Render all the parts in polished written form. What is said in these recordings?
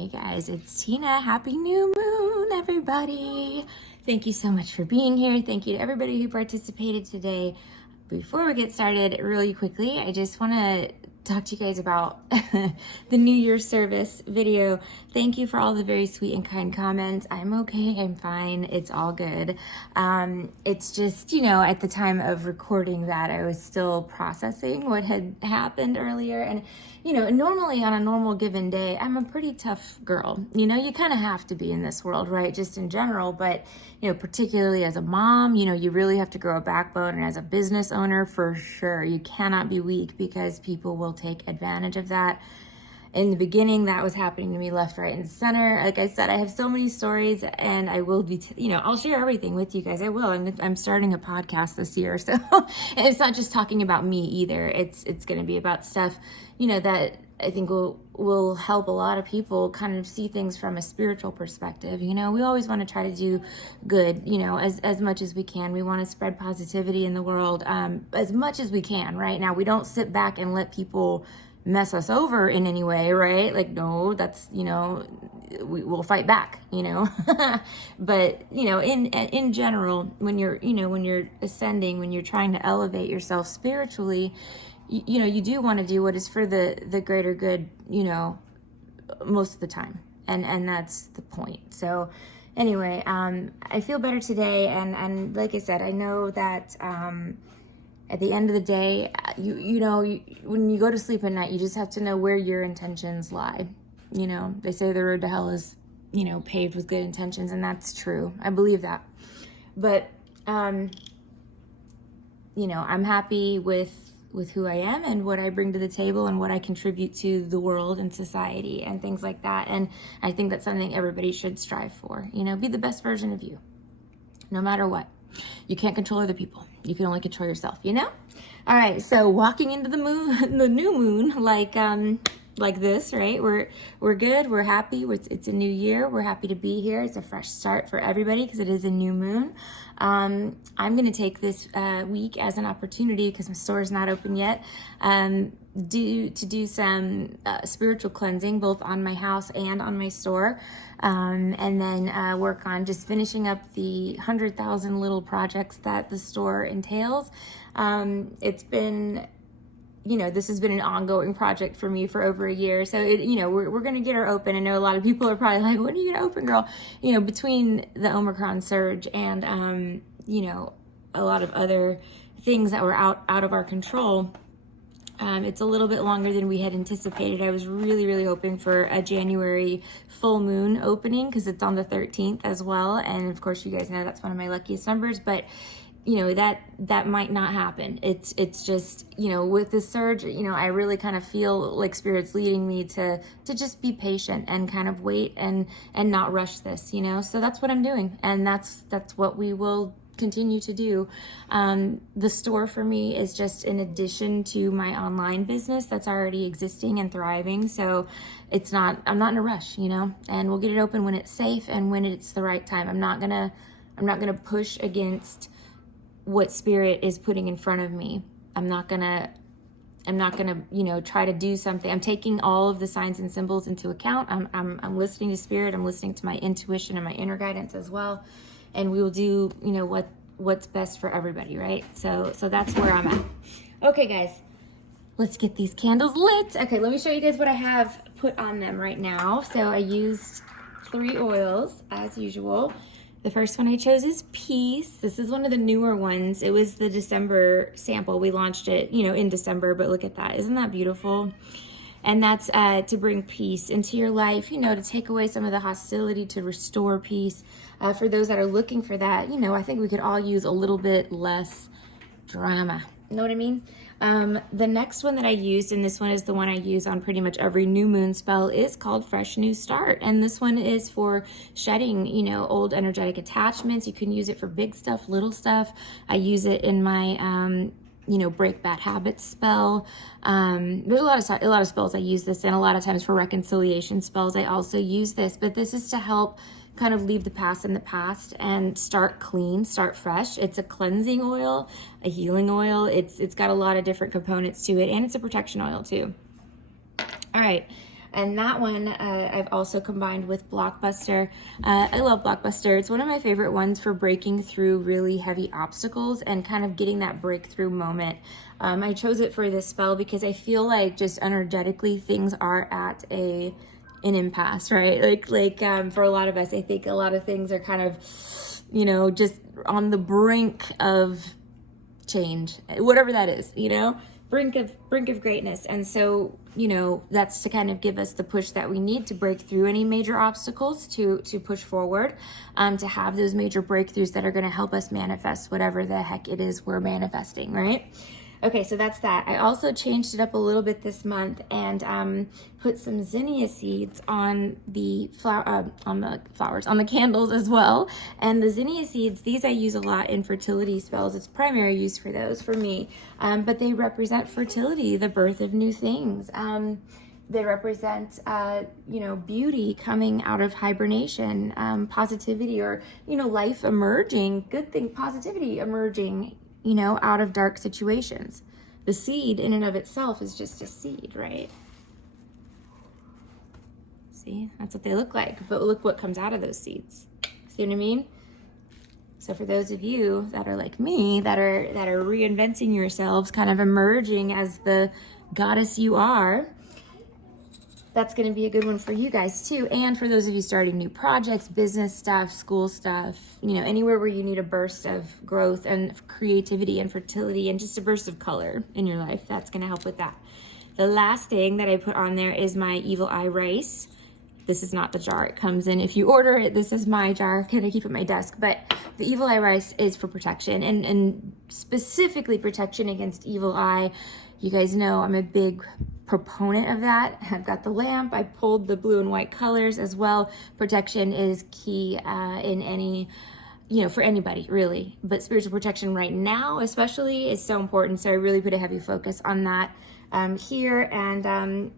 Hey guys, it's Tina. Happy new moon, everybody. Thank you so much for being here. Thank you to everybody who participated today. Before we get started, really quickly, I just want to talk to you guys about the New Year's service video. Thank you for all the very sweet and kind comments. I'm okay, I'm fine, it's all good. It's just, at the time of recording that, I was still processing what had happened earlier. And, normally on a normal given day, I'm a pretty tough girl. You kind of have to be in this world, right? Just in general, but, particularly as a mom, you really have to grow a backbone. And as a business owner, for sure, you cannot be weak because people will take advantage of that. In the beginning, that was happening to me left, right, and center. Like I said, I have so many stories, and I will be, I'll share everything with you guys. I will. I'm starting a podcast this year, so and it's not just talking about me either. It's going to be about stuff, that I think will help a lot of people kind of see things from a spiritual perspective. We always want to try to do good, as much as we can. We want to spread positivity in the world as much as we can. Right now, we don't sit back and let people mess us over in any way, right? Like, no, that's, we'll fight back, but, in general, when you're ascending, when you're trying to elevate yourself spiritually, you do want to do what is for the greater good, most of the time. And that's the point. So anyway, I feel better today. And like I said, I know that, at the end of the day, when you go to sleep at night, you just have to know where your intentions lie. They say the road to hell is, paved with good intentions, and that's true. I believe that. But, I'm happy with who I am and what I bring to the table and what I contribute to the world and society and things like that. And I think that's something everybody should strive for. Be the best version of you, no matter what. You can't control other people. You can only control yourself, All right, so walking into the moon, the new moon, like this, right? We're good. We're happy. It's a new year. We're happy to be here. It's a fresh start for everybody because it is a new moon. I'm going to take this week as an opportunity, because my store is not open yet, to do some spiritual cleansing, both on my house and on my store, and then work on just finishing up the 100,000 little projects that the store entails. It's been, this has been an ongoing project for me for over a year. So, we're going to get her open. I know a lot of people are probably like, when are you going to open, girl? Between the Omicron surge and, a lot of other things that were out of our control, it's a little bit longer than we had anticipated. I was really, really hoping for a January full moon opening because it's on the 13th as well. And of course, you guys know that's one of my luckiest numbers, but that might not happen. It's just, with this surge, I really kind of feel like Spirit's leading me to just be patient and kind of wait and not rush this, so that's what I'm doing. And that's what we will continue to do. The store for me is just an addition to my online business that's already existing and thriving. So I'm not in a rush, and we'll get it open when it's safe and when it's the right time. I'm not gonna push against what Spirit is putting in front of me. I'm not gonna, try to do something. I'm taking all of the signs and symbols into account. I'm listening to Spirit. I'm listening to my intuition and my inner guidance as well. And we will do, what's best for everybody, right? So that's where I'm at. Okay, guys, let's get these candles lit. Okay, let me show you guys what I have put on them right now. So I used 3 oils as usual. The first one I chose is Peace. This is one of the newer ones. It was the December sample. We launched it, in December, but look at that. Isn't that beautiful? And that's to bring peace into your life, to take away some of the hostility, to restore peace. For those that are looking for that, I think we could all use a little bit less drama. You know what I mean? The next one that I used, and this one is the one I use on pretty much every new moon spell, is called Fresh New Start. And this one is for shedding, old energetic attachments. You can use it for big stuff, little stuff. I use it in my, break bad habits spell. There's a lot of spells I use this in. A lot of times for reconciliation spells, I also use this. But this is to help kind of leave the past in the past and start clean, start fresh. It's a cleansing oil, a healing oil. It's got a lot of different components to it, and it's a protection oil too. All right. And that one I've also combined with Blockbuster. I love Blockbuster. It's one of my favorite ones for breaking through really heavy obstacles and kind of getting that breakthrough moment. I chose it for this spell because I feel like just energetically things are at an impasse, right? Like for a lot of us, I think a lot of things are kind of, you know, just on the brink of change, whatever that is, you know, brink of greatness. And so, you know, that's to kind of give us the push that we need to break through any major obstacles, to push forward, to have those major breakthroughs that are going to help us manifest whatever the heck it is we're manifesting, right? Okay, so that's that. I also changed it up a little bit this month and put some zinnia seeds on the flowers, on the candles as well. And the zinnia seeds, these I use a lot in fertility spells. It's primary use for those for me, but they represent fertility, the birth of new things. They represent, you know, beauty coming out of hibernation, positivity, or, you know, life emerging, good thing, positivity emerging, you know, out of dark situations. The seed in and of itself is just a seed, right? See, that's what they look like, but look what comes out of those seeds. See what I mean? So for those of you that are like me, that are reinventing yourselves, kind of emerging as the goddess you are, that's going to be a good one for you guys too. And for those of you starting new projects, business stuff, school stuff, you know, anywhere where you need a burst of growth and creativity and fertility and just a burst of color in your life, that's going to help with that. The last thing that I put on there is my evil eye rice. This is not the jar it comes in. If you order it, this is my jar. Can I keep it at my desk? But the evil eye rice is for protection, and specifically protection against evil eye. You guys know I'm a big proponent of that. I've got the lamp. I pulled the blue and white colors as well. Protection is key in any, you know, for anybody really, but spiritual protection right now especially is so important. So I really put a heavy focus on that here, and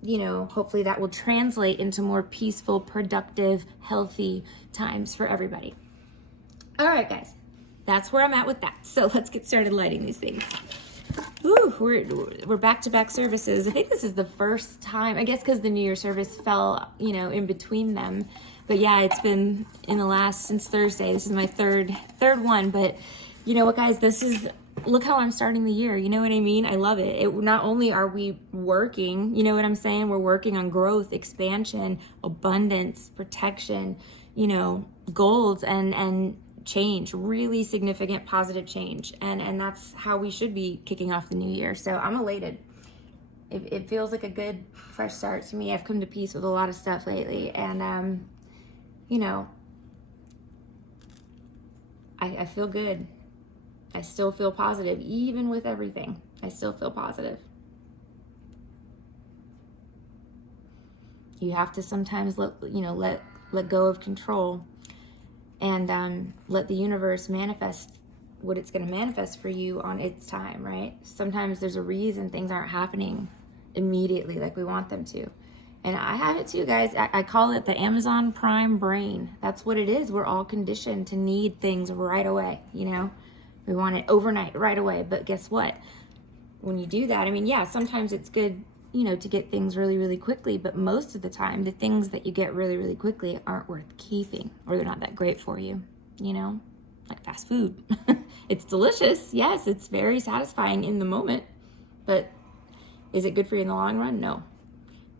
you know, hopefully that will translate into more peaceful, productive, healthy times for everybody. All right, guys, that's where I'm at with that. So let's get started lighting these things. Ooh, we're back-to-back services. I think this is the first time, I guess because the New Year service fell, you know, in between them. But yeah, it's been since Thursday. This is my third one. But you know what, guys, look how I'm starting the year. You know what I mean? I love it. Not only are we working, you know what I'm saying? We're working on growth, expansion, abundance, protection, you know, goals and change, really significant positive change. And that's how we should be kicking off the new year. So I'm elated. It feels like a good fresh start to me. I've come to peace with a lot of stuff lately. And, you know, I feel good. I still feel positive, even with everything. I still feel positive. You have to sometimes let go of control and let the universe manifest what it's going to manifest for you on its time, right? Sometimes there's a reason things aren't happening immediately like we want them to. And I have it too, guys. I call it the Amazon Prime brain. That's what it is. We're all conditioned to need things right away, you know? We want it overnight, right away. But guess what? When you do that, I mean, yeah, sometimes it's good, you know, to get things really, really quickly. But most of the time, the things that you get really, really quickly aren't worth keeping, or they're not that great for you, you know, like fast food. It's delicious. Yes, it's very satisfying in the moment. But is it good for you in the long run? No.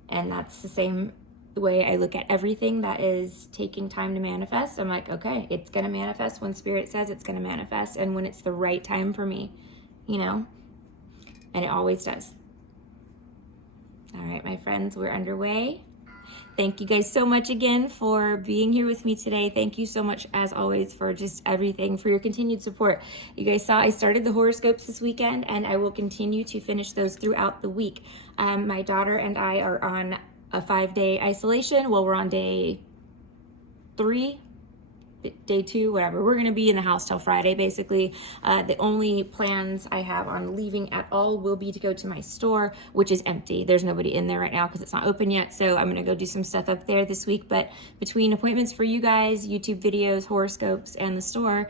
And that's the same way I look at everything that is taking time to manifest. I'm like, okay, it's going to manifest when Spirit says it's going to manifest and when it's the right time for me, you know, and it always does. All right, my friends, we're underway. Thank you guys so much again for being here with me today. Thank you so much, as always, for just everything, for your continued support. You guys saw I started the horoscopes this weekend, and I will continue to finish those throughout the week. My daughter and I are on a 5-day isolation. Well, we're on day 3, day 2, whatever. We're going to be in the house till Friday, basically. The only plans I have on leaving at all will be to go to my store, which is empty. There's nobody in there right now because it's not open yet. So I'm going to go do some stuff up there this week. But between appointments for you guys, YouTube videos, horoscopes, and the store,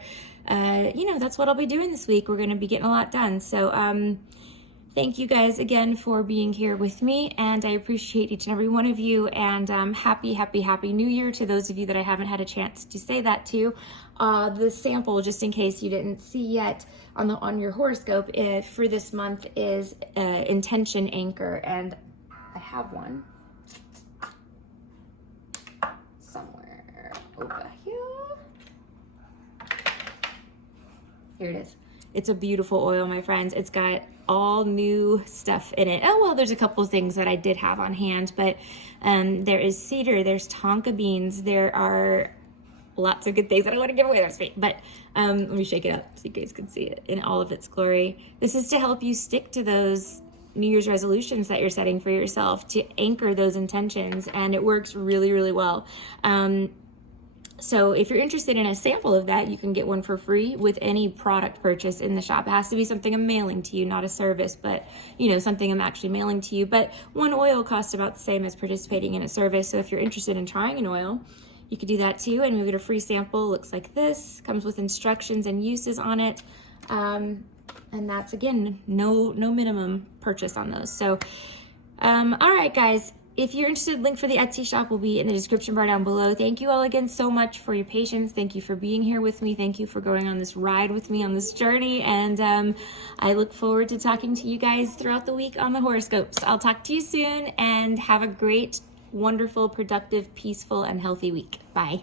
you know, that's what I'll be doing this week. We're going to be getting a lot done. So, Thank you guys again for being here with me, and I appreciate each and every one of you, and happy New Year to those of you that I haven't had a chance to say that to. The sample, just in case you didn't see yet on your horoscope, for this month is intention anchor, and I have one somewhere over here. Here it is. It's a beautiful oil, my friends. It's got all new stuff in it. Oh, well, there's a couple of things that I did have on hand, but there is cedar, there's tonka beans, there are lots of good things. I don't want to give away their sweet, but let me shake it up so you guys can see it in all of its glory. This is to help you stick to those New Year's resolutions that you're setting for yourself, to anchor those intentions, and it works really, really well. So if you're interested in a sample of that, you can get one for free with any product purchase in the shop. It has to be something I'm mailing to you, not a service, but something I'm actually mailing to you. But one oil costs about the same as participating in a service. So if you're interested in trying an oil, you could do that too. And you'll get a free sample. Looks like this, comes with instructions and uses on it. And that's, again, no minimum purchase on those. So, all right, guys. If you're interested, link for the Etsy shop will be in the description bar down below. Thank you all again so much for your patience. Thank you for being here with me. Thank you for going on this ride with me on this journey. And I look forward to talking to you guys throughout the week on the horoscopes. I'll talk to you soon, and have a great, wonderful, productive, peaceful, and healthy week. Bye.